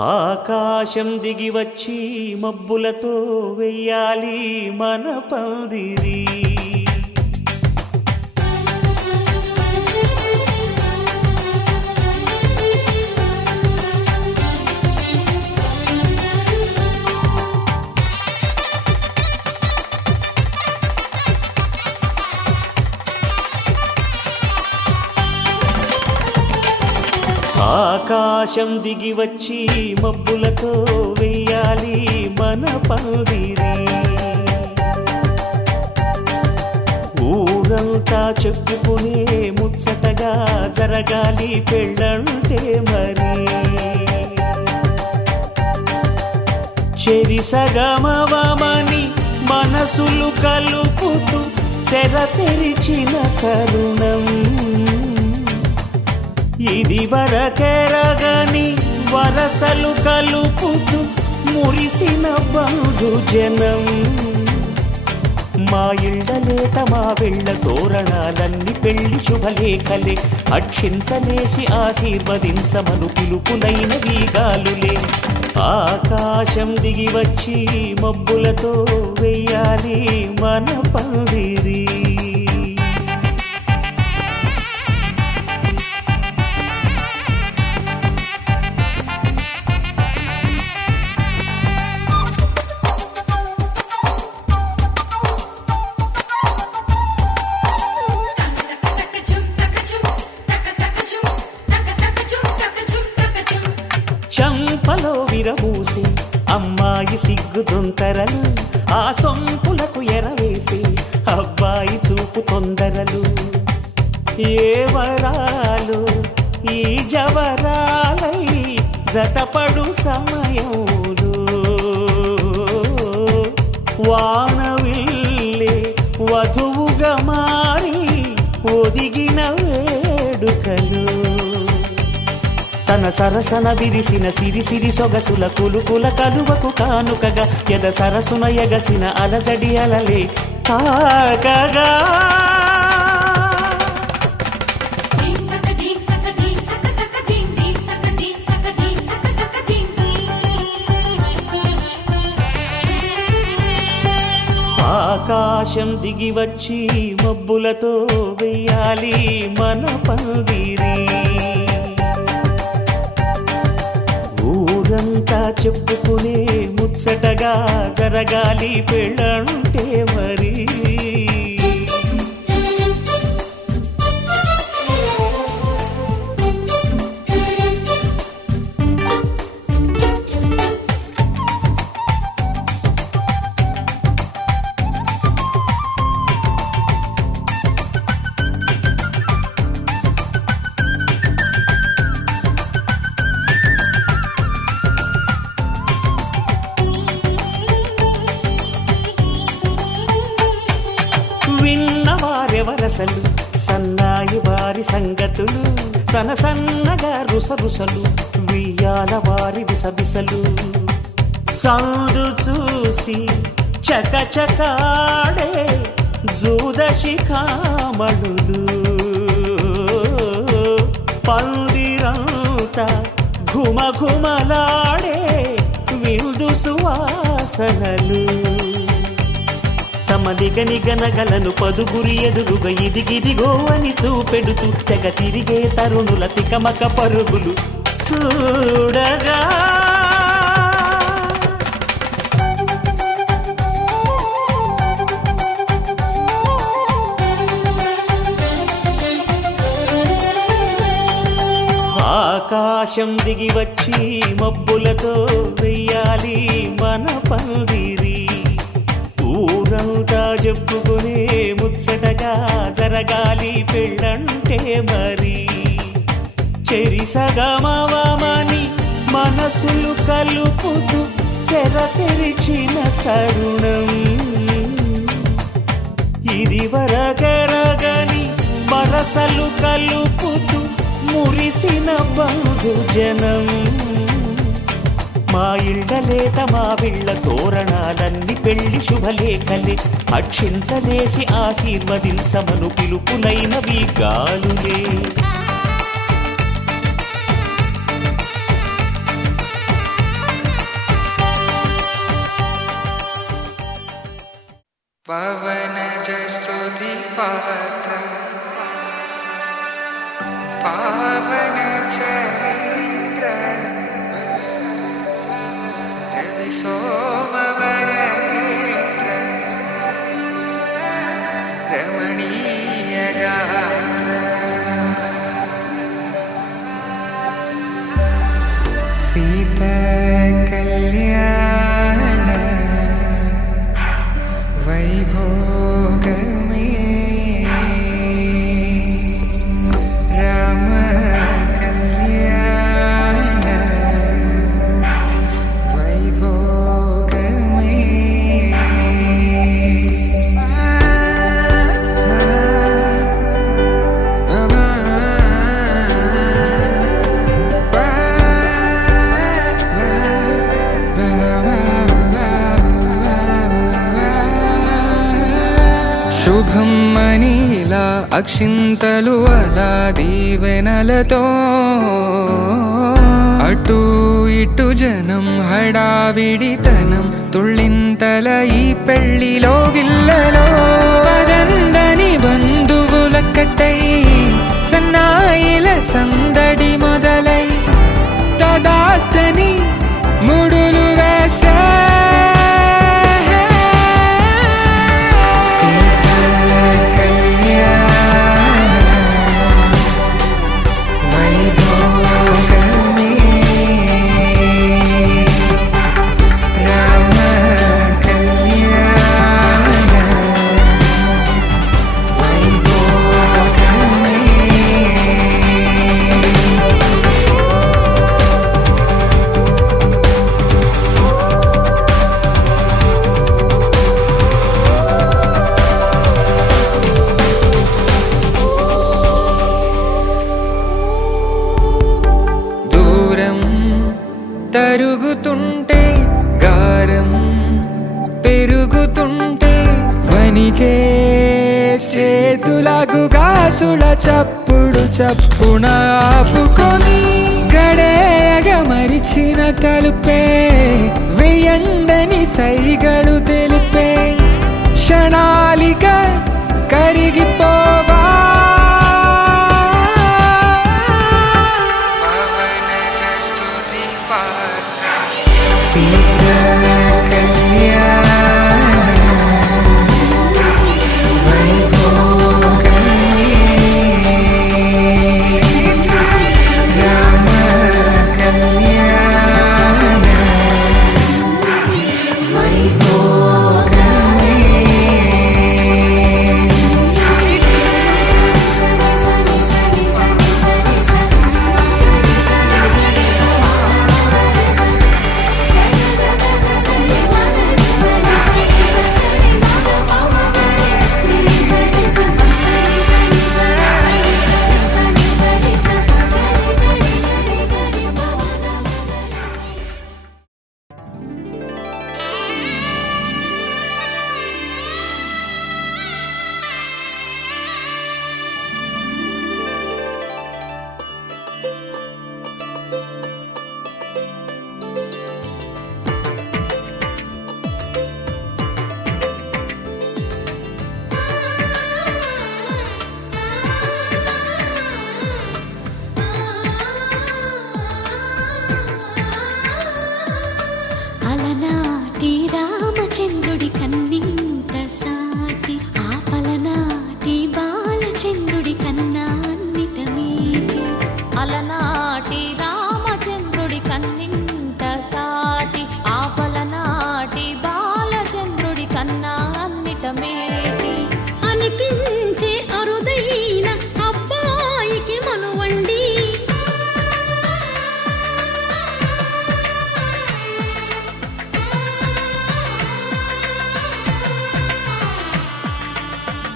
ఆకాశం దిగి వచ్చి మబ్బులతో వెయ్యాలి మన పందిరి. ఆకాశం దిగి వచ్చి మబ్బులతో వెయ్యాలి మన పందిరి. ఊరంతా చెప్పుకునే ముచ్చటగా జరగాలి పెళ్ళంటే మరి. చెరిసగమవమని మనసులు కలుపుతూ తెర తెరిచిన తరుణం. ఇది వరకెరగని వరసలు కలుపుతూ మురిసిన బంధుజనం. మా ఇళ్ళలేత మా వెళ్ళ తోరణాలన్నీ పెళ్లి శుభలేఖలే. అక్షింతలేసి ఆశీర్వదించమను పిలుపులైన వీగాలులే. ఆకాశం దిగి వచ్చి మబ్బులతో వెయ్యాలి మన పందిరి. చంపలో విరబూసి అమ్మాయి సిగ్గు దొంతరలు. ఆ సొంపులకు ఎరవేసి అబ్బాయి చూపు తొందరలు. ఏ వరాలు ఈ జవరాలై జతపడు సమయంలో. వానవిల్లే వధువుగా మారి ఒదిగిన వేడుకలు. తన సరసన విరిసిన సిరిసిరి సొగసుల కులుకుల కలువకు కానుకగా ఎద సరసున ఎగసిన అలజడి అలలే తాకగా. ఆకాశం దిగి వచ్చి మబ్బులతో వెయ్యాలి మన పందిరి. ఊరంతా చెప్పుకునే ముచ్చటగా జరగాలి పెళ్ళంటే మరి. విన్నవారెవరసలు సన్నాయి వారి సంగతులు. సనసన్నగా రుసరుసలు వియ్యాల వారి విసబిసలు. సందు చూసి చకచకాడే జూదశిఖామణులు. పందిరంతా ఘుమఘుమలాడే విందు సువాసనలు. తమ నిగనిగనగలను పదుగురి ఎదురుగా ఇదిగిదిగో అని చూపెడుతూ తెగ తిరిగే తరుణుల తికమక పరుగులు చూడగా. ఆకాశం దిగి వచ్చి మబ్బులతో వెయ్యాలి మన పందిరి. ఊరంతా చెప్పుకునే ముచ్చటగా జరగాలి పెళ్ళంటే మరి. చెరిసగమవమని మనసులు కలుపుతూ తెర తెరిచిన తరుణం. ఇది వరకెరగని వరసలు కలుపుతూ మురిసిన బంధుజనం. మా ఇళ్ళలేత మా వీళ్ళ తోరణాలన్నీ పెళ్లి శుభలేఖలే. అక్షింతలేసి ఆశీర్వదించమను పిలుపులైన వీగాలులే. పవనజ స్తుతి పాత్ర పావన చరిత్ర రవి సోమవర నేత్ర రమణీయ గాత్ర సీత కళ్యాణ వైభోగమే రామ కళ్యాణ వైభోగమే శుభం మనీలా అక్షింతలు అలా దీవెనలతో అటు ఇటు జనం హడావిడితనం తుళ్ళింతల ఈ పెళ్లిలో గిల్లలో పదందని బంధువుల కట్టై సన్నాయిల సందడి మొదలై తదాస్తని ముడులు వేసే తరుగుతుంటే గారం పెరుగుతుంటే వనికే చేతులకు గాసుల చప్పుడు చప్పున ఆపుకొని గడేయగ మరిచిన తలుపే వెయ్యండని సైగడు తెలిపే క్షణాలిక కరిగిపోవా రామచంద్రుడి కన్నింత సాటి ఆపలనాటి బాలచంద్రుడి కన్నా అన్నిట మీటి అలనాటి రామచంద్రుడి కన్నింత సాటి ఆపలనాటి బాలచంద్రుడి కన్నా అన్నిట మేటి అనిపించే అరుదైన అబ్బాయికి మనువండి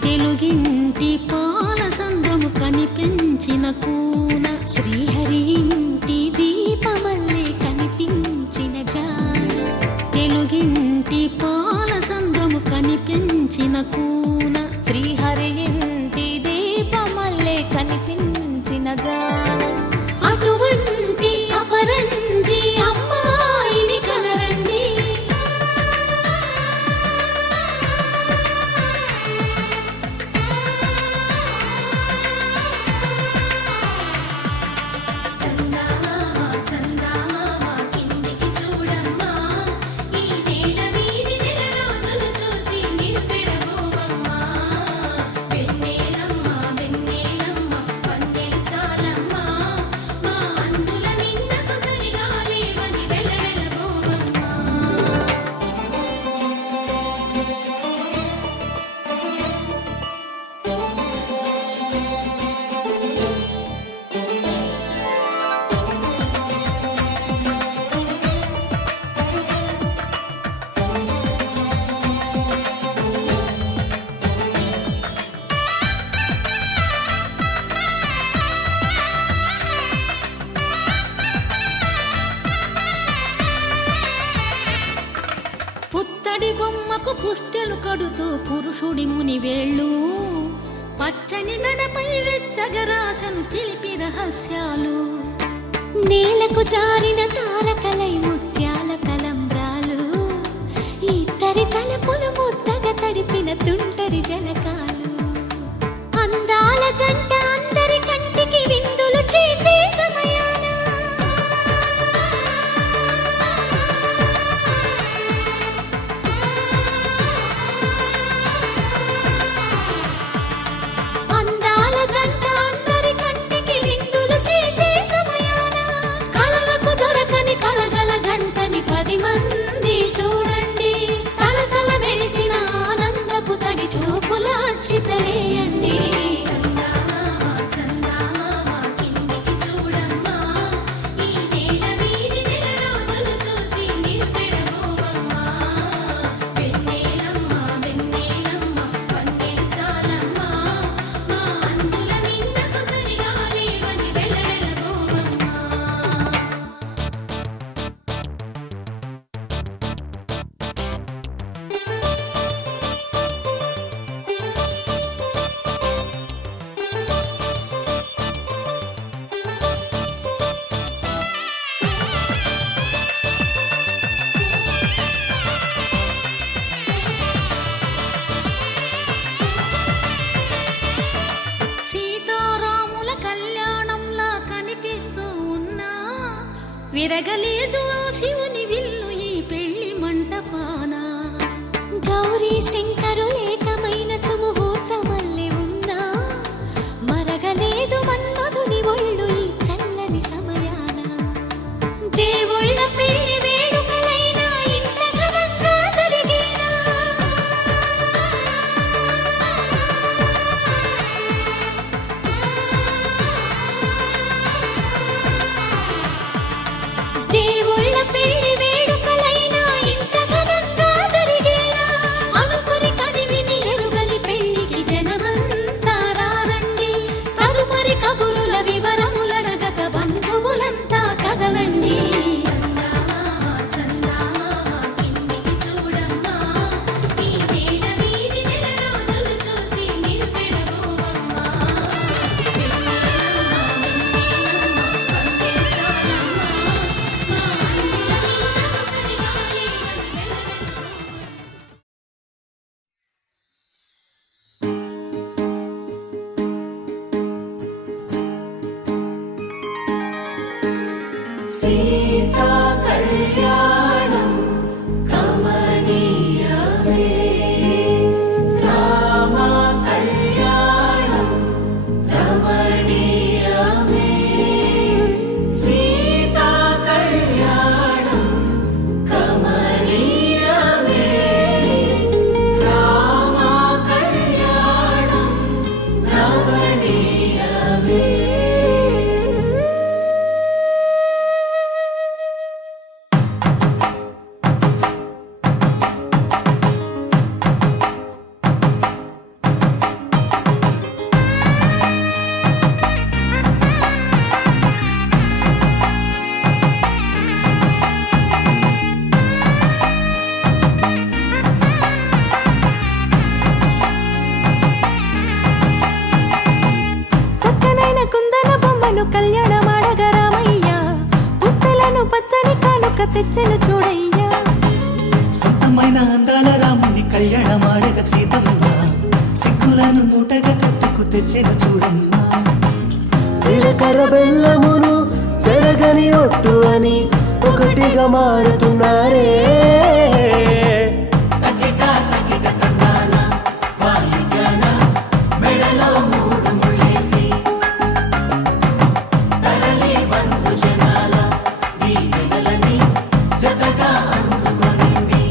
తెలుగింటి పాల సంద్రము కనిపించిన కూన శ్రీహరి ఇంటి దీపమల్లే కనిపించిన జాన తెలుగింటి పాల సంద్రము కనిపించిన కూన శ్రీహరి ఇంటి దీపమల్లే కనిపించిన జాన అటువంటి అపరంజి అమ్మాయిని కనరండి పుత్తడి బొమ్మకు పుస్తెలు కడుతూ పురుషుడి ముని వేళ్ళు పచ్చని గడపై వెచ్చగరాసను చిలిపి రహస్యాలు నేలకు జారిన తారకలై ముత్యాల తలంబ్రాలు ఇద్దరి తలపులు ముద్దగా తడిపిన తుంటరి జలకాలు అందాల జంట అందరి కంటికి విందులు చేసే సమయాన అందాల జంట అందరి కంటికి విందులు చేసే సమయాన కలలకు దొరకని కలగల జంటని 10 మంది చూడండి తలతల మెరిసిన ఆనందపు తడి చూపుల అక్షితలేయండి సీతారాముల కళ్యాణంలా కనిపిస్తూ ఉన్నా విరగలేదు ఆ శివుని విల్లు ఈ పెళ్లి మంటపాన గౌరీ శంకరు ఏకమైన సుముహూర్తమల్లె ఉన్నా మరగలేదు మన్మధుని ఒళ్ళు ఈ చల్లని సమయాన దేవుళ్ళ పెళ్లి వేడుకలైనా ఇంత ఘనంగా జరిగేనా దేవుళ్ళ పెళ్లి వేడుకలైనా ఇంత ఘనంగా జరిగేలా అనుకుని కదివిని ఎరుగని పెళ్లికి జనమంతా రారండి తదుపరి కబురుల వివరములడగక బంధువులంతా కదలండి కిందికి చూడమ్మా ఈ వేళ వీడి నెల రోజులు చూసి నివ్వెరపోవమ్మా సీతా కళ్యాణం కమనీయమే రామ కళ్యాణం రమణీయమే సీతా కళ్యాణం కమనీయమే రామ కళ్యాణం రమణీయమే చక్కనైన కుందన బొమ్మను కళ్యాణమాడగ రామయ్య పుస్తలను పచ్చని కానుక తెచ్చెను చూడయ్యా సొంతమైన అందాల రాముని కళ్యాణమాడగ సీతమ్మ సిగ్గులను మూటగా కట్టుకు తెచ్చెను చూడమ్మా జీలకర్ర బెల్లమును చెరగని ఒట్టు అని ఒకటిగా మారుతున్నారే తకిట తకిట తందాన వాయిద్యాన మెడలో 3 ముళ్ళేసి తరలి బంధు జనాల దీవెనలని జతగా అందుకొనింది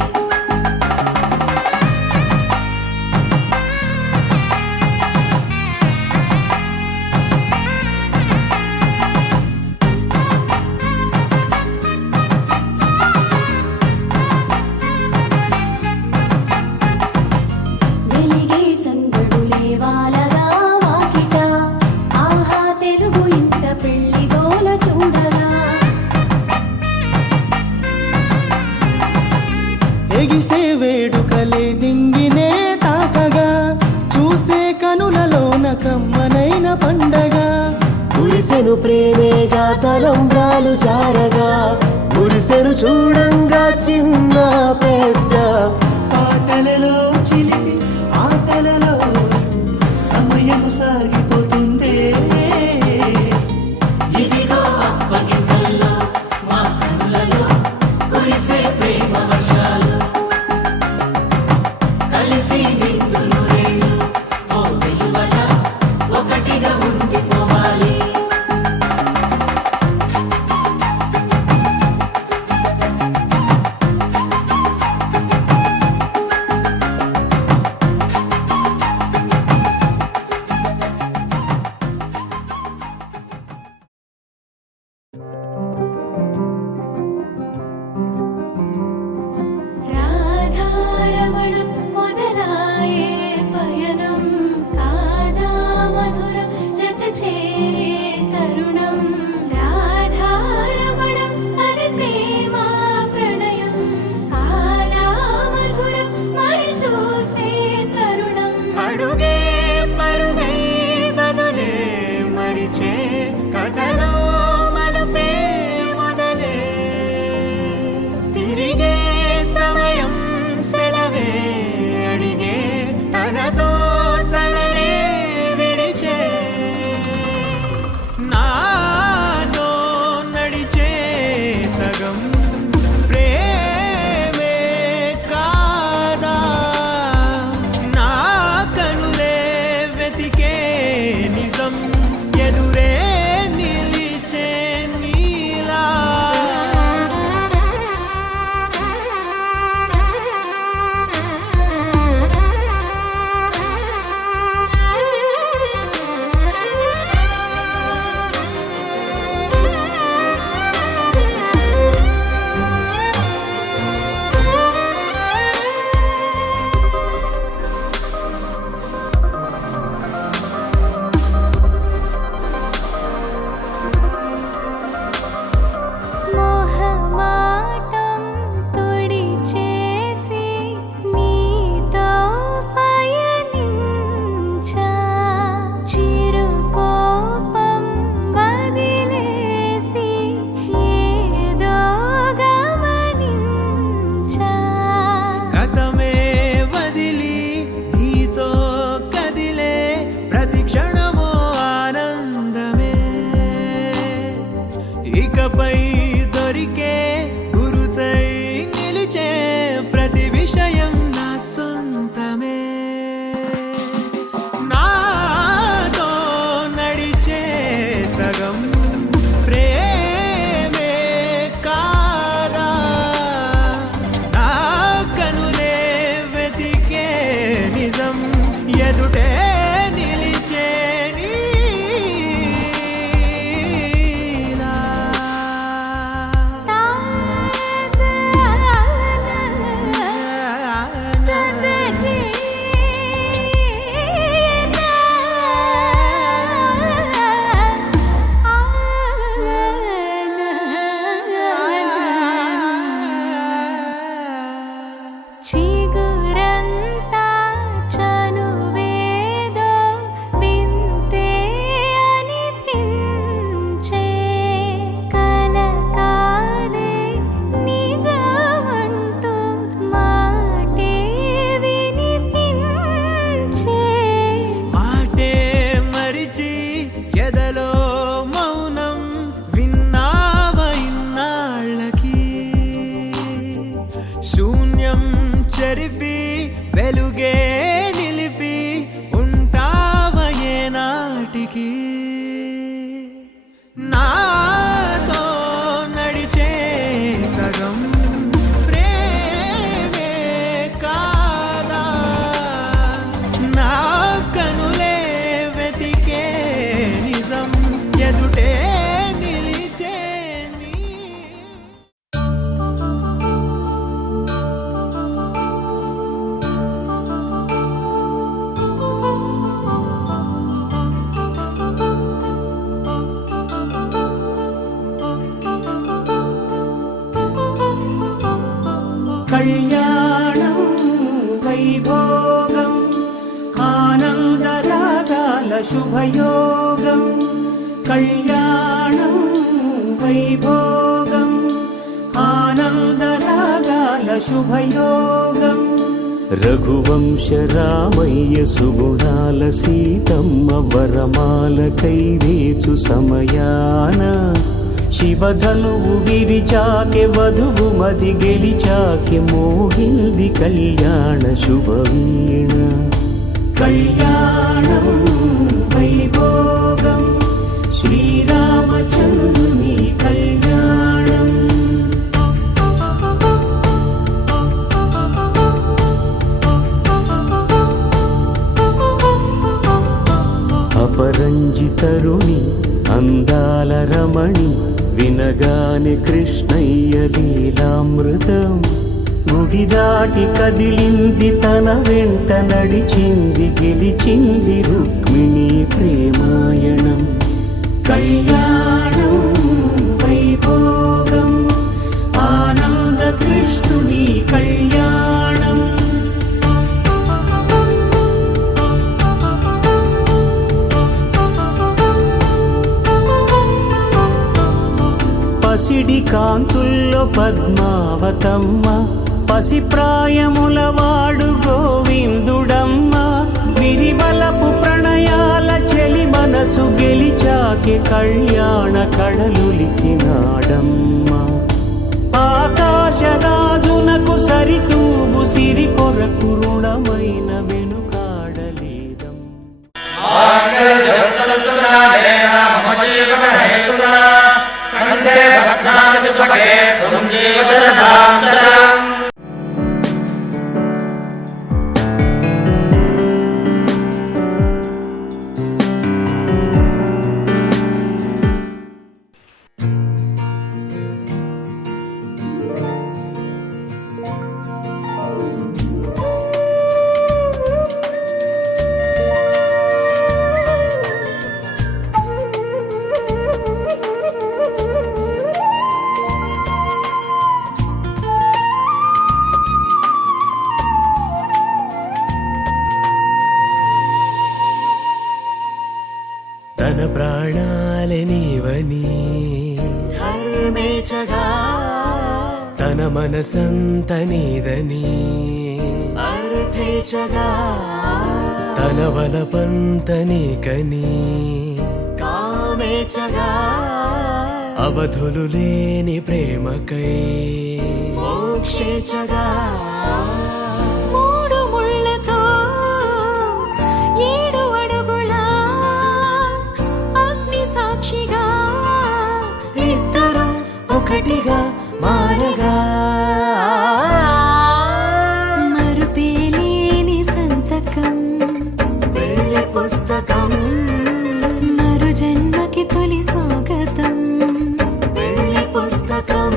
ఎగిసే వేడుకలే నింగినే తాకగా చూసే కనులలోన కమ్మనైన పండగ కురిసెను ప్రేమేగా తలంబ్రాలు జారగా మురిసెను చూడంగా చిన్న పెద్ద పాటలలో చిలిపి ఆటలలో సమయం సాగిపోతుందే ఇదిగో అప్పగింతల్లో మా కనులలో కురిసే ప్రేమ వర్షాలు కలిసి నిండు నూరేళ్ళు ఓ వెలువల ఒకటిగా ఉండిపోవాలి రాధారమణం మొదలాయే పయనం కాదా మధురం జత చేరే తరుణం రాధారమణం అది ప్రేమ ప్రణయం కాదా మధురం మరి చూసే తరుణం అడుగే పరుగే బదులే మరిచే కథలో మలుపే మొదలే తిరిగే సమయం సెలవే అడిగే తనతో తననే విడిచే నాతో నడిచే సగం ప్రేమే కాదా నా కనులే వెతికే నిజం ఎదురే నిలిచే నీలా మోహమాటం తొడి చేసి నీతో పయనించా చిరుకోపం వదిలేసి ఏదో గమనించా గతమే వదిలి నీతో కదిలే ప్రతి క్షణమో ఆనందమే ఇకపై దొరికే గురుతై నిలిచే ప్రతి విషయం నా సొంతమే నాతో నడిచే సగం ప్రేమే కాదా నా కనులే వెతికే నిజం ఎదుటే నిలిచే నీలా చిగురంతా చనువేదో వింతే అనిపించే కల కాదే నిజమంటూ మాటే వినిపించే మాటే మరిచి ఎదలో మౌనం విన్నావ ఇన్నాళ్ళకి శూన్యం చెరిపి వెలుగే నిలిపి ఉంటావ ఏనాటికి నాతో నడిచే సగం ప్రేమే కాదా నా కనులే వెతికే నిజం ఎదుటే నిలిచే నీ కళ్యాణ శుభయోగం కళ్యాణం వైభోగం ఆనందరాగాల శుభయోగం రఘువంశ రామయ్య సుగుణాల సీతమ్మ వరమాల కైవేచు సమయాన శివధనువు విరిచాకె వధువు మది గెలిచాకె మోగింది కళ్యాణ శుభవీణ కళ్యాణం వైభోగం శ్రీరామచంద్రుని కళ్యాణం అపరంజి తరుణి అందాల రమణి వినగానే కృష్ణయ్య లీలామృతం గుడి దాటి కదిలింది తన వెంట నడిచింది గెలిచింది రుక్మిణి ప్రేమాయణం కళ్యాణం వైభోగం ఆనంద కృష్ణుని కళ్యాణం పసిడి కాంతుల్లో పద్మావతమ్మ పసిప్రాయముల వాడు గోవిందుడమ్మ విరివలపు ప్రణయాల చెలి మనసు గెలిచాకే కళ్యాణ కళలులికినాడమ్మ ఆకాశరాజునకు సరితూబు సిరి కొరకు రుణమైన వెనుకాడలేదం తన ప్రాణాలే నీవని ధర్మేచగా తన మనసంత నీదని అర్థేచగా తన వలపంత నీకని కామేచగా అవధులు లేని ప్రేమకై మోక్షేచగా మూడు ముళ్ళతో 7 అడుగుల అగ్ని సాక్షిగా ఇద్దరు ఒకటిగా మారగా మరుపేలేని సంతకం వెళ్ళి పుస్తకం మరు జన్మకి తొలి స్వాగతం వెళ్ళి పుస్తకం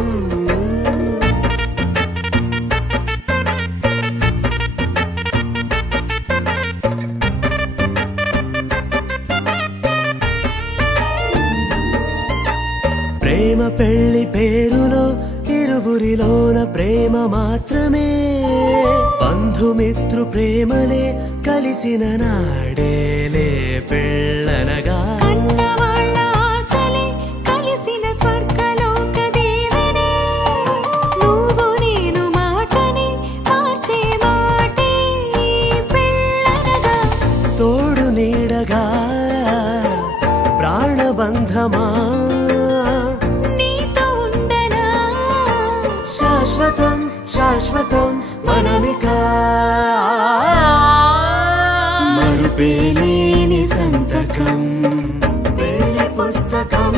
ప్రేమ పెళ్లి పేరులో ఇరువురిలోన ప్రేమ మాత్రమే బంధుమిత్రు ప్రేమలే కలిసిన నాడేలే పెళ్ళనగా కన్నవాళ్ళ ఆశలే కలిసిన స్వర్గలోక దీవెనే నువ్వు నేను మాటని మార్చే మాటే పెళ్ళనగా తోడు నీడగా ప్రాణబంధమా నీతో ఉండనా శాశ్వతం శాశ్వతం మనమిక మరుపేలేని సంతకం వెళ్ళి పుస్తకం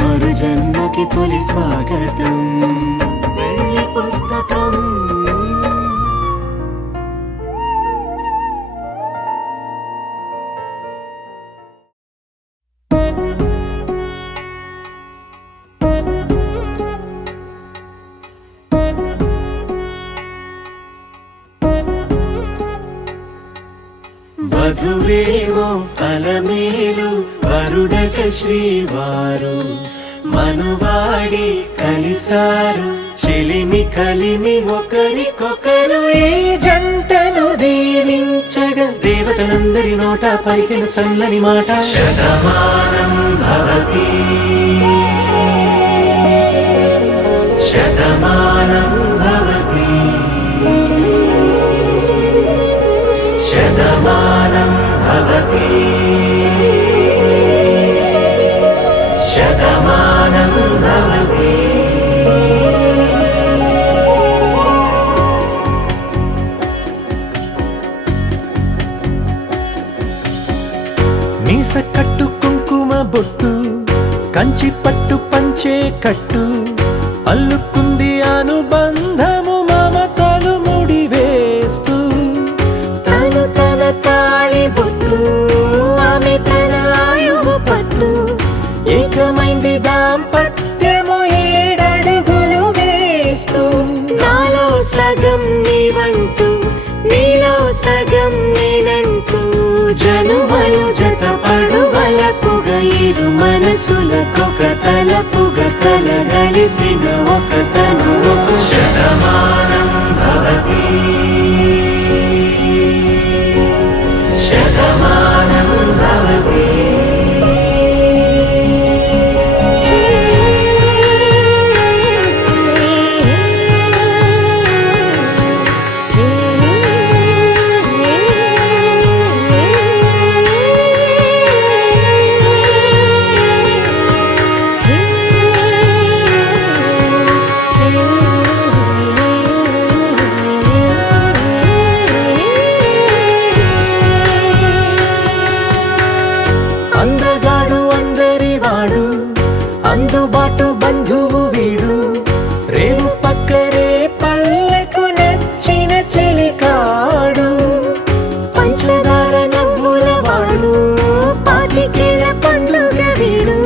మరు జన్మకి తొలి స్వాగతం వెళ్ళి పుస్తకం వధువేమో అలమేలు వరుడక శ్రీవారు మనువాడి కలిసారు చిలిమి కలిమి ఒకరికొకరు ఈ జంటను దీవించగా దేవతలందరి నోట పలికిన చల్లని మాట శతమానం భవతి శతమానం భవతి శతమానం భవతి శతమానం భవతి. మీస కట్టు కుంకుమ బొట్టు కంచి పట్టు పంచే కట్టు అల్లుకుంది అనుబంధము మమతలు ముడివేస్తూ తను తన తాళి బొట్టు ఆమె తన ఆయువు పట్టు ఏకమైంది దాంపత్యము 7 అడుగులు వేస్తూ నాలో సగం నీవంటూ నీలో సగం నేనంటూ జనుమలు జతపడువలపుగా ఇరు మనసులకొక తలపుగా కలగలిసిన ఒక తను శతమానం భవతి శతమానం భవతి. అందగాడు అందరివాడు అందుబాటు బంధువు వీడు రేవు పక్కరే పల్లెకు నచ్చిన చెలికాడు పంచదార నవ్వుల వాడు పాతికేల పండుగ వీడు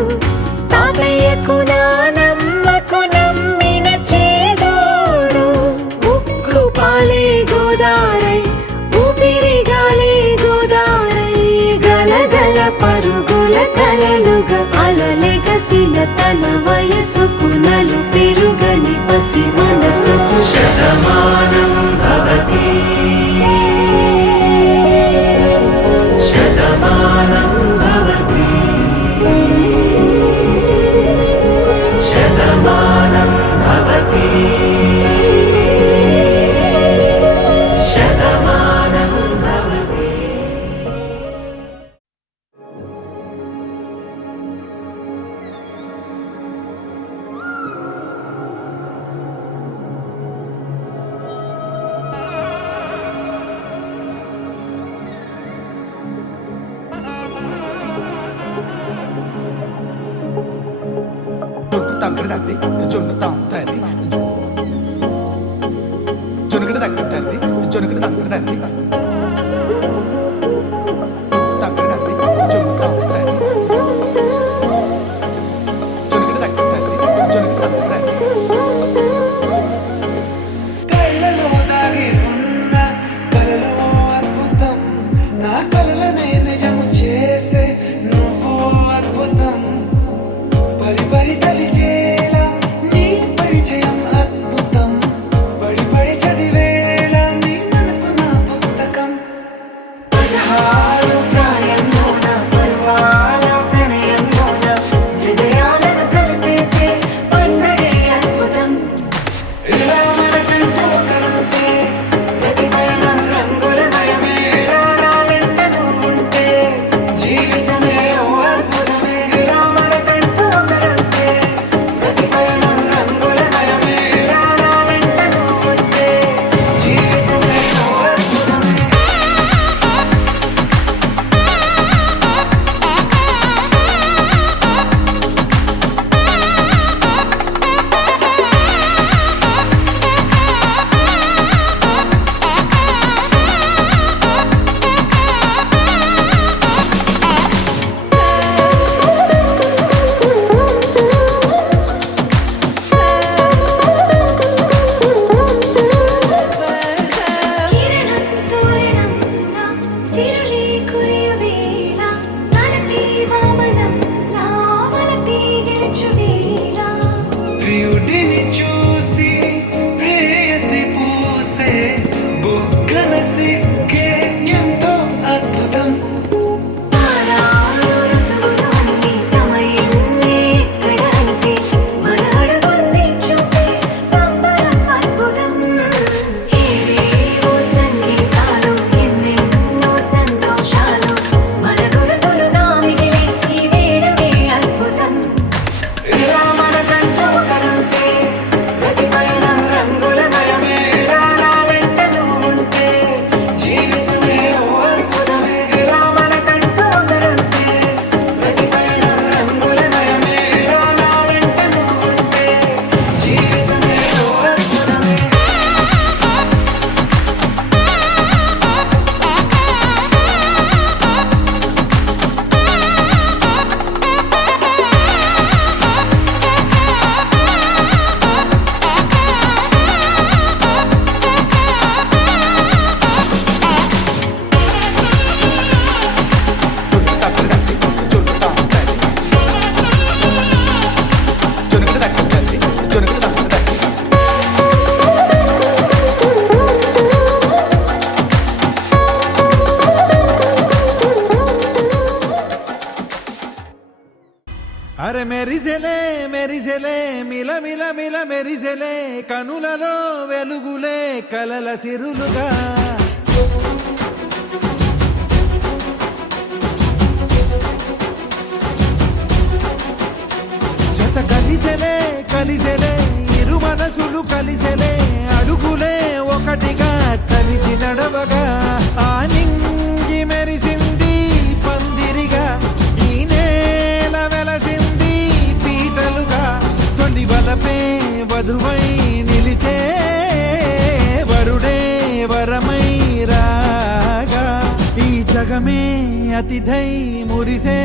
తాతయ్యకు నానమ్మకు నమ్మిన చేదోడు ఉక్కు పాలే గోదారై ఊపిరి గాలే గోదారై గలగల పరుగుల కలలుగా అలలెగసిన తన వయసుకు నలు పెరుగని పసి మనసుకు శతమానం భవతి శతమానం భవతి శతమానం భవతి శతమానం భవతి. జొన్ను తగ్గడి తద్ది జొన్ను తాంతది జొనుగడి తగ్గడి తద్ది జొనుగడి తగ్గడి తద్ది తగ్గడి తద్ది జొన్ను తాంతది జొనుగడి తగ్గడి తద్ది జొనుగడి తగ్గడి తద్ది కళ్ళలో దాగి ఉన్న కలలో అద్భుతం నా కలలనే నిజము చేసే నువ్వు అద్భుతం పరి పరి తలిచేలా నీ పరిచయం అద్భుతం పడి పడి చదివేలా నీ మనసు నా పుస్తకం మెరిసెలే మెరిసెలే మిల మిల మిల మెరిసెలే కనులలో వెలుగులే కలల సిరులుగా జత కలిసెలే కలిసెలే ఇరు మనసులు కలిసెలే అడుగులే ఒకటిగా కలిసి నడవగా ఆ నింగి మెరిసింది పందిరిగా ఈ నేల వెలసింది పీటలుగా తొలి వలపే వధువై నిలిచే వరుడే వరమై రాగా ఈ జగమే అతిథై మురిసే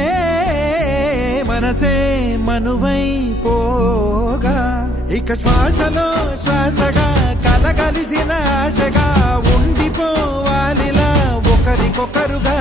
మనసే మనువై పోగా ఇక శ్వాసలో శ్వాసగా కలగలిసిన ఆశగా ఉండిపోవాలిలా ఒకరికొకరుగా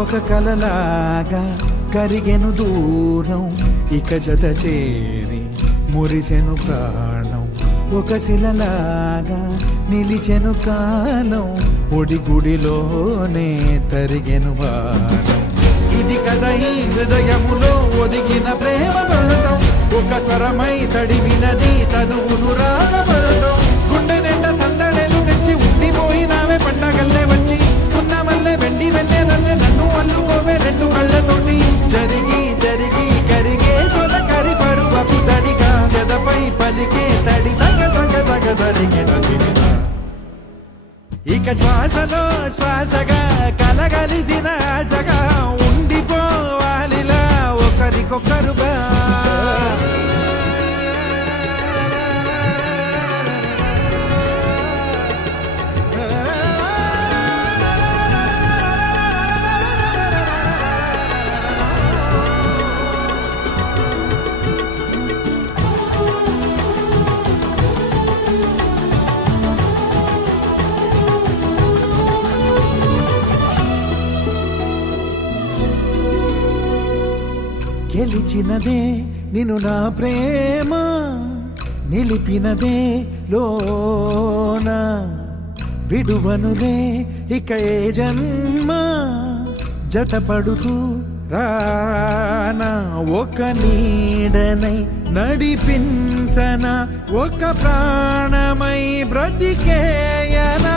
ఒక కలలాగా కరిగెను దూరం ఇక జత చేరి మురిసెను ప్రాణం ఒక శిలలాగా నిలిచెను కాలం ఒడిగుడిలోనే తరిగెను వారం ఇది కదా ఈ హృదయములో ఒదిగిన ప్రేమ బంధం ఒక స్వరమై తడివినది తనువును రాగబంధం గుండె నిండా సందడెలు తెచ్చి ఉండిపోయినావే పండగల్లే వచ్చి ఉన్న మల్లె వెండి వెన్నెలల్లే నన్ను అల్లుకోవే రెండు కళ్ళతోటి జరిగి జరిగి కరిగే తొల కరి పరువపు జడిగా గదపై పలికే తడి తగ తగ తగ జరిగిన ఇక శ్వాసలో శ్వాసగా కలగలిసిన ఆశగా ఉండిపోవాలిలా ఒకరికొకరుగా గెలిచినదే నిన్ను నా ప్రేమ నిలిపినదే లోన విడువనులే ఇక ఏ జన్మ జతపడుతూ రానా ఒక నీడనై నడిపించన ఒక ప్రాణమై బ్రతికేయనా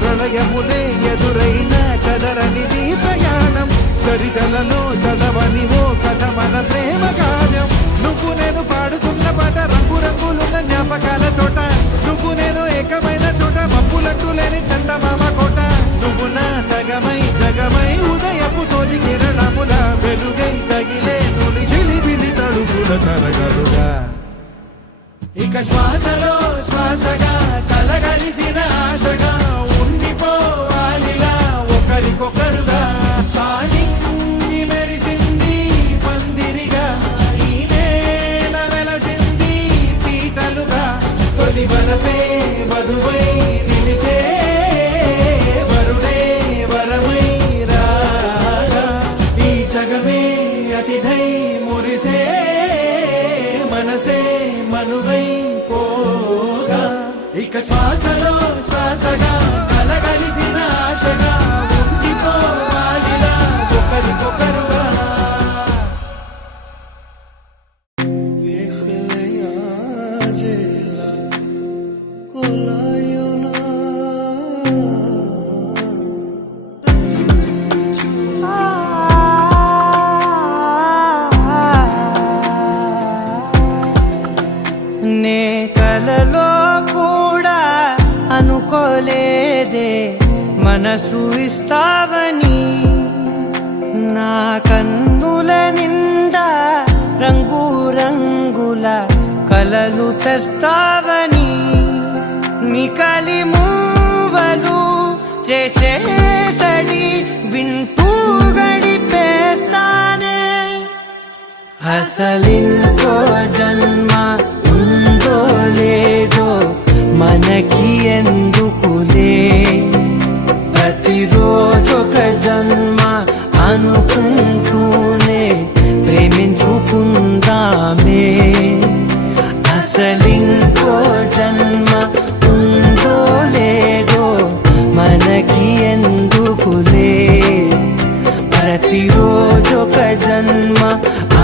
ప్రళయములే ఎదురైన చదరనిది ప్రయాణం చరితలలో చదవని ఓ కథ మన ప్రేమ కార్యం నువ్వు నేను పాడుకున్న పాట రంగు రంగులున్న జ్ఞాపకాల తోట నువ్వు నేను ఏకమైన చోట మప్పులట్టు లేని చందమామ కోట నువ్వు నా సగమై జగమై ఉదయపు తోలి కిరణముల వెలుగై తగిలే నులి చిలిపిలి తడుపుల తరగలుగా ఇక శ్వాసలో శ్వాసగా కలగలిసిన ఆశగా ఉండిపోవాలిలా ఒకరికొకరుగా నింగి మెరిసింది పందిరిగా ఈ నేల వెలసింది పీటలుగా తొలి వలపే వధువై నిలిచే వరుడే వరమై రాగా ఈ జగమే అతిథై మురిసే మనసే మనువై పోగా ఇక శ్వాసలో శ్వాసగా కలగలిసిన ఆశగా ఉండిపోవాలిలా ఒకరికొకరుగా నే కలలో కూడా అనుకోలేదే మనసు ఇస్తావని నా కన్నుల నిండా రంగు రంగుల కలలు తెస్తావని నికలి మూవలు చేసేసడి వింటూ గడిపేస్తానే అసలింత ఇంకో జన్మ ఉందో లేదో మనకి ఎందుకులే ప్రతిరోజొక జన్మ అనుకుంటూనే ప్రేమించుకుందామే అసలింకో జన్మ ఉందో లేదో మనకి ఎందుకులే ప్రతిరోజొక జన్మ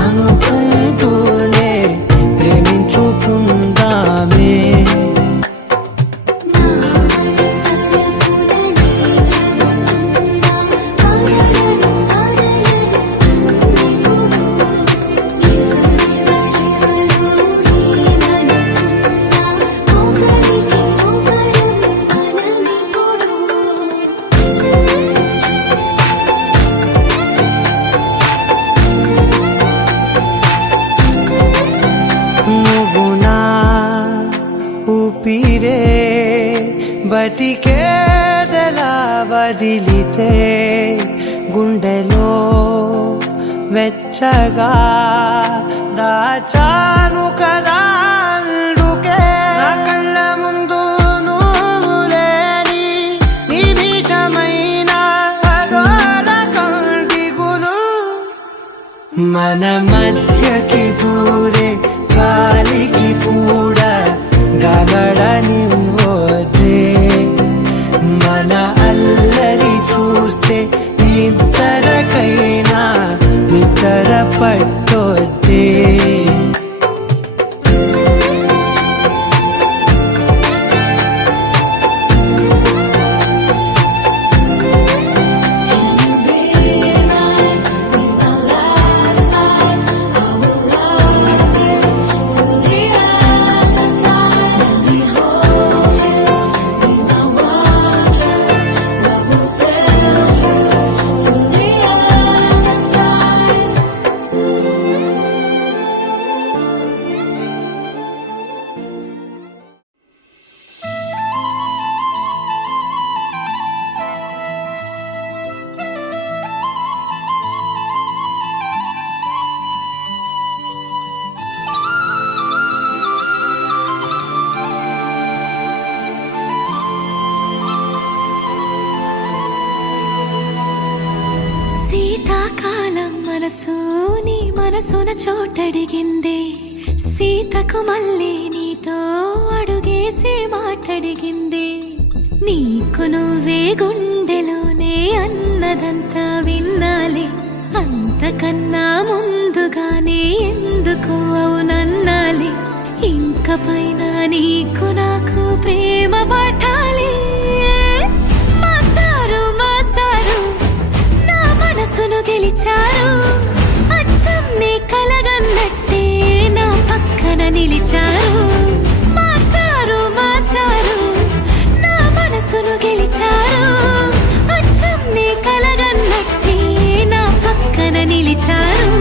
అనుకుంటూనే ప్రేమించుకుందామే నువ్వు నా ఊపిరే బతికేదలా వదిలితే గుండెలో వెచ్చగా దాచాను కదా అందుకే నా కళ్ళ ముందు నువ్వు లేని నిమిషమైన అఘోర కంటిగులు మన మధ్యకి దూరే గాలికి కూడా గగడనివ్వదే మన అల్లరి చూస్తే నిద్రకైనా నిద్ర పట్టొద్దే శీతాకాలం మనసు నీ మనసున చోటడిగిందే సీతకు మళ్ళీ నీతో అడుగేసి మాటడిగిందే నీకు నువ్వే గుండెలోనే అన్నదంతా విన్నాలే అంతకన్నా ముందుగానే ఎందుకు అవునన్నాలే ఇంక పైన నీకు నాకు ప్రేమ పాఠాలే మాస్టారు మాస్టారు నా మనసును గెలిచారు అచ్చం నీ కలగన్నట్టే నా పక్కన నిలిచారు మాస్టారు మాస్టారు నా మనసును గెలిచారు అచ్చం నీ కలగన్నట్టే నా పక్కన నిలిచారు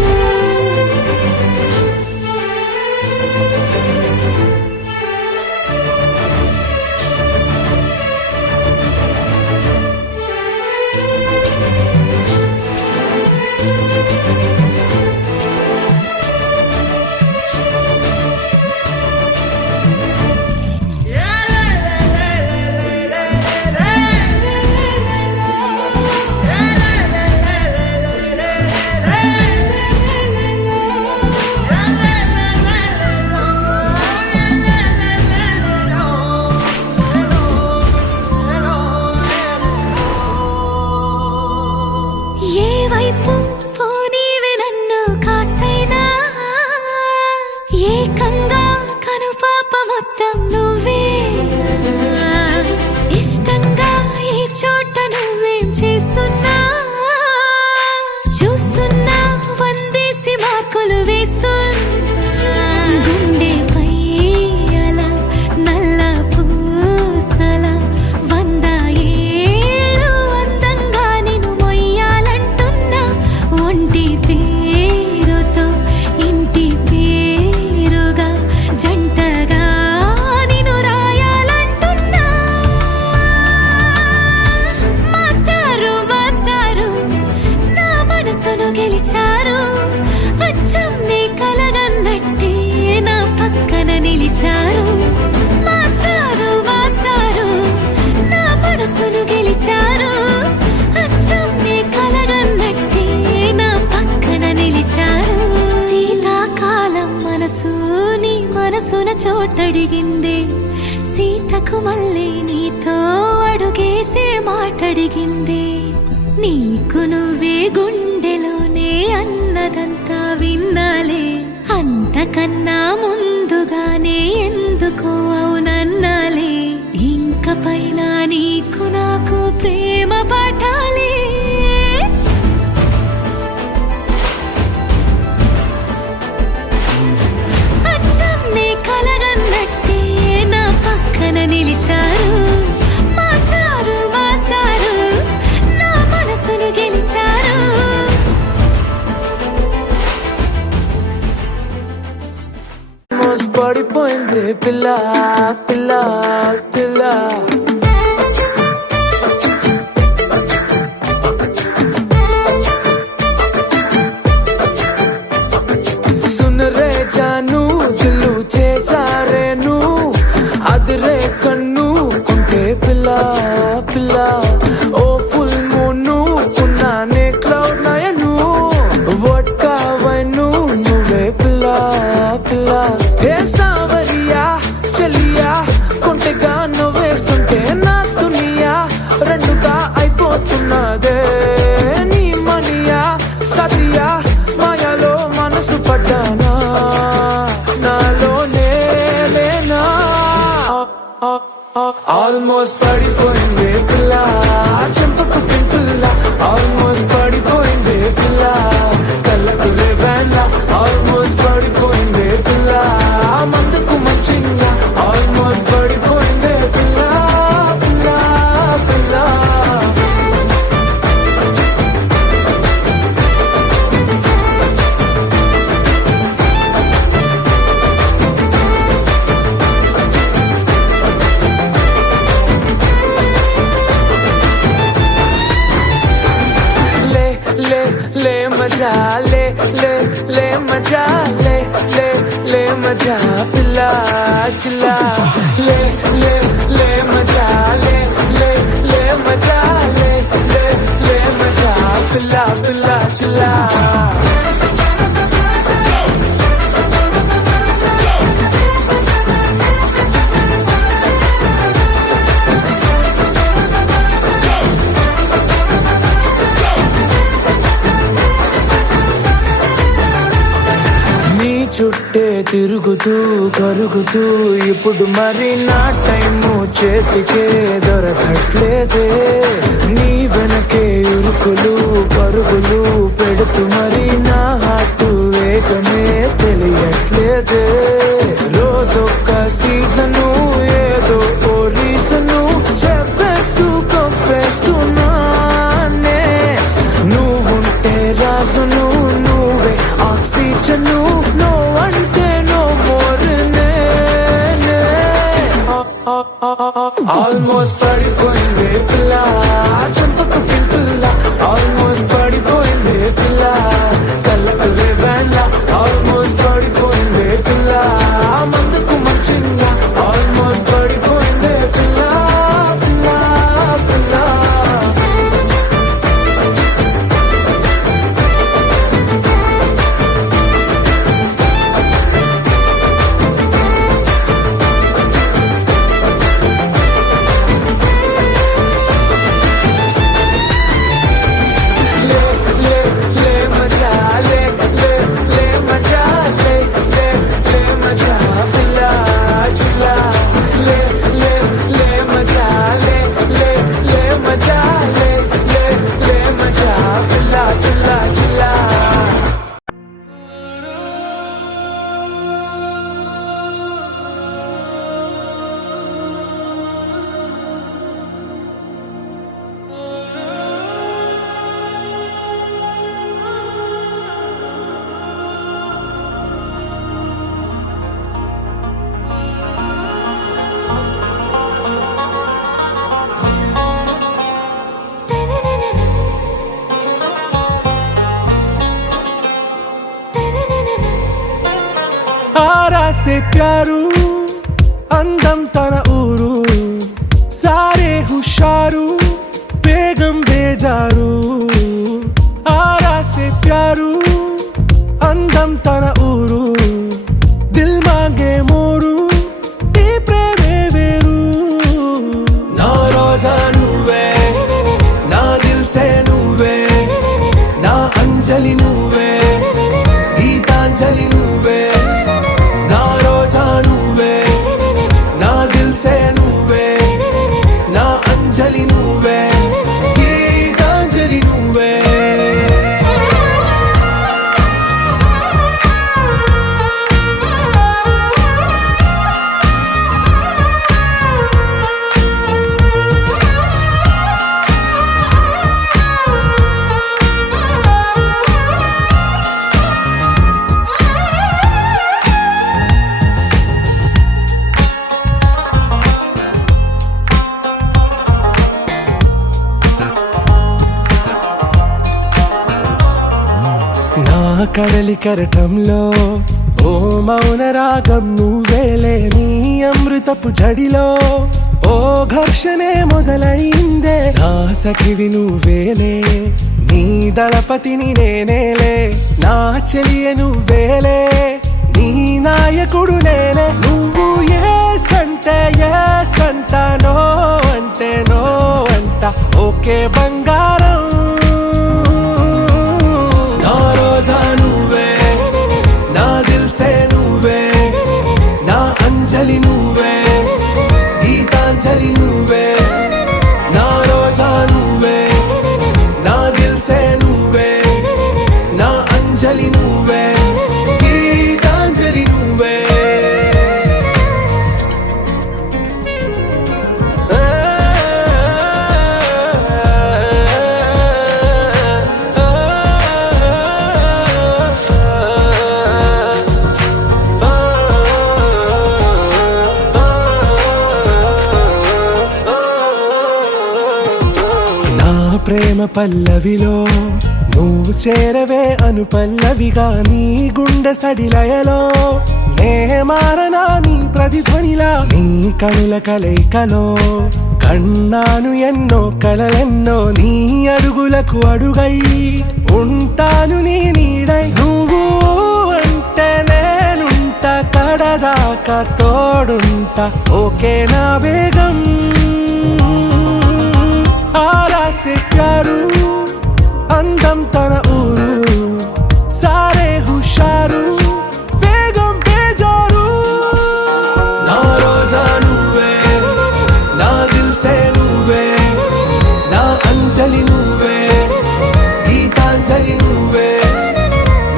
నిలిచారు మాస్టారు మాస్టారు నా మనసును గెలిచారు అచ్చం నీ కలగన్నట్టే నా పక్కన నిలిచారు శీతాకాలం మనసు నీ మనసున చోటడిగింది సీతకు మళ్ళీ నీతో అడుగేసే మాటడిగింది నీకు నువ్వే గుండెలోనే అన్నదంతా విన్నాలే అంతకన్నా ముందుగానే ఎందుకో అవునన్నాలే ఇంక పైన నీకు నాకు ప్రేమ పాఠాలే అచ్చం నీ కలగన్నట్టే నా పక్కన నిలిచారు మాస్టారు మాస్టారు నా మనసును గెలిచారు మోస్ పడిపోయింది పిల్ల పిల్ల పిల్ల సున్ రే జాను దిల్లు చేసారేను అదిరే కన్ను కుంటే పిల్ల పిల్ల ఓ ఫుల్ మూను ఉన్నానే క్లౌడ్ నయను వడ్కా వైను నువ్వే పిల్ల పిల్ల ఏ సావరియా చెలియా కొంటెగా నువ్వేస్తుంటే నా దునియా రెండుగా అయిపోతున్నదే నీ మనియా సతియా మాయలో మనసు పడ్డానా నాలోనే లేనా ఆల్మోస్ట్ పడిపోయింది పిల్ల చెంపకు పింపుల్ల ఆల్మోస్ట్ పడిపోయింది పిల్ల కళ్ళకు రేవాన్ల ఆల్మోస్ట్ పడిపోయింది పిల్ల మందుకు మంచిగా ఆల్మోస్ట్ పడిపోయింది పిల్ల పిల్ల పిల్ల ले मजा ले मजा ले मजा पिला चिल्ला ले मजा ले मजा ले मजा पिला पिला चिल्ला చుట్టే తిరుగుతూ కరుగుతూ ఇప్పుడు మరి నా టైము చేతికే దొరకట్లేదే నీ వెనకే ఉరుకులు పరుగులు పెడుతూ మరి నా హార్ట్ వేగమే తెలియట్లేదే రోజొక్క సీజను ఏదో ఓ రీజను చెప్పేస్తూ కొప్పేస్తున్నానే నువ్వుంటే రాజును నువ్వే ఆక్సిజను నో అంటే నో మోర్ ఆల్మోస్ట్ పడిపోయింది పిల్ల చెంపకు పింపుల్ల ఆల్మోస్ట్ పడిపోయింది పిల్ల కళ్ళకు రేవాన్ల ఆల్మోస్ట్ పడిపోయింది పిల్ల మందుకు మంచిగా ఆల్మోస్ట్ పడిపోయింది పిల్ల పిల్ల పిల్ల से प्यारू అంజలి నువ్వే గీతాంజలి నువ్వే నా కడలి కెరటంలో ఓ మౌన రాగం నువ్వేలే నీ అమృతపు జడిలో ఓ ఘర్షణే మొదలైందే నా సఖివి నువ్వేలే నీ దళపతిని నేనేలే నా చెలియ నువ్వేలే నీ నాయకుడు నేనే నువ్వు ఏ సంట నో అంటే నో అంట ఓకే బంగారం నా రోజా నువ్వే నా దిల్సే నువ్వే నా అంజలి నువ్వే గీతాంజలి నువ్వే నా రోజా నువ్వే నా దిల్సే నువ్వే నా అంజలి నువ్వే గీతాంజలి నువ్వే నా ప్రేమ పల్లవిలో నువ్వు చేరవే అను పల్లవిగా నీ గుండె సడిలయలో నే మారనా నీ ప్రతిధ్వనిలా నీ కనుల కలయికలో కన్నాను ఎన్నో కలలెన్నో నీ అడుగులకు అడుగై ఉంటాను నీ నీడై నువ్వు అంటే నేనుంట కడదాకా తోడుంట ఓకే నా బేగం आरा से प्यारू అందం తన ఊరు సారే హుషారు బేగం బేజారు నా రోజా నువ్వే నా దిల్సే నువ్వే నా అంజలి నువ్వే గీతాంజలి నువ్వే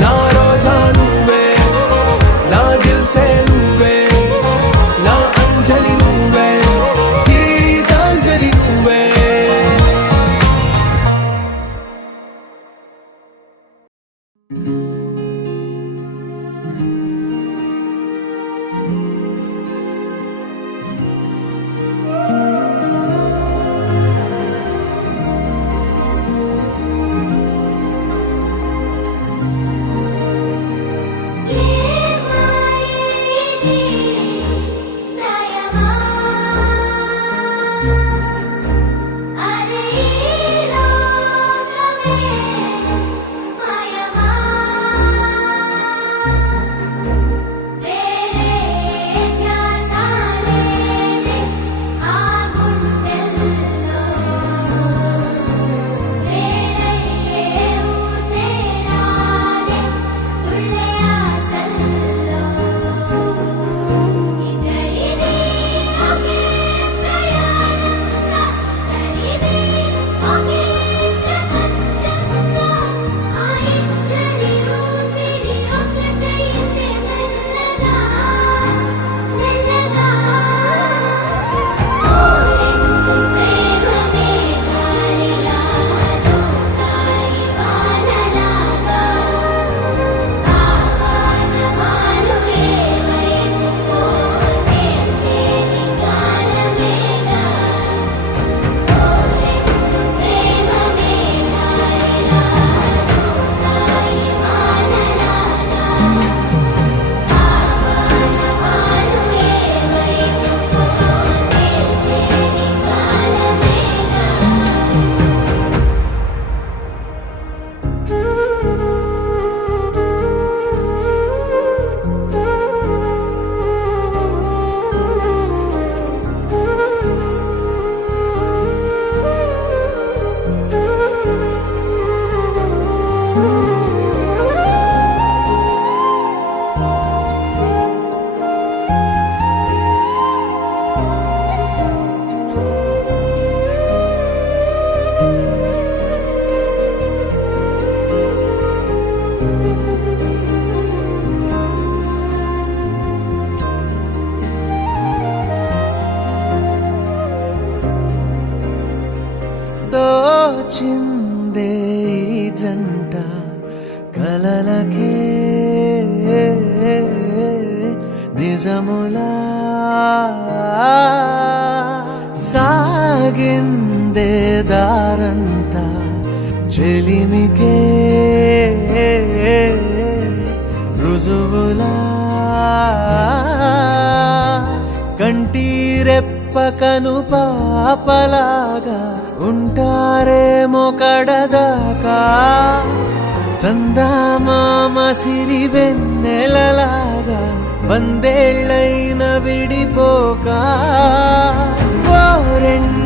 నా రోజా నువ్వే నా దిల్సే నువ్వే నా అంజలి నువ్వే గీతాంజలి నువ్వే వచ్చిందే ఈ జంట కలలకే నిజములా సాగిందే దారంతా చెలిమికే రుజువులా కంటి రెప్పకను పాపలాగా ఉంటారేమో కడదాకా సందామామ సిరి వెన్నెలలాగా వందేళ్ళైన విడిపోక ఓ రెండు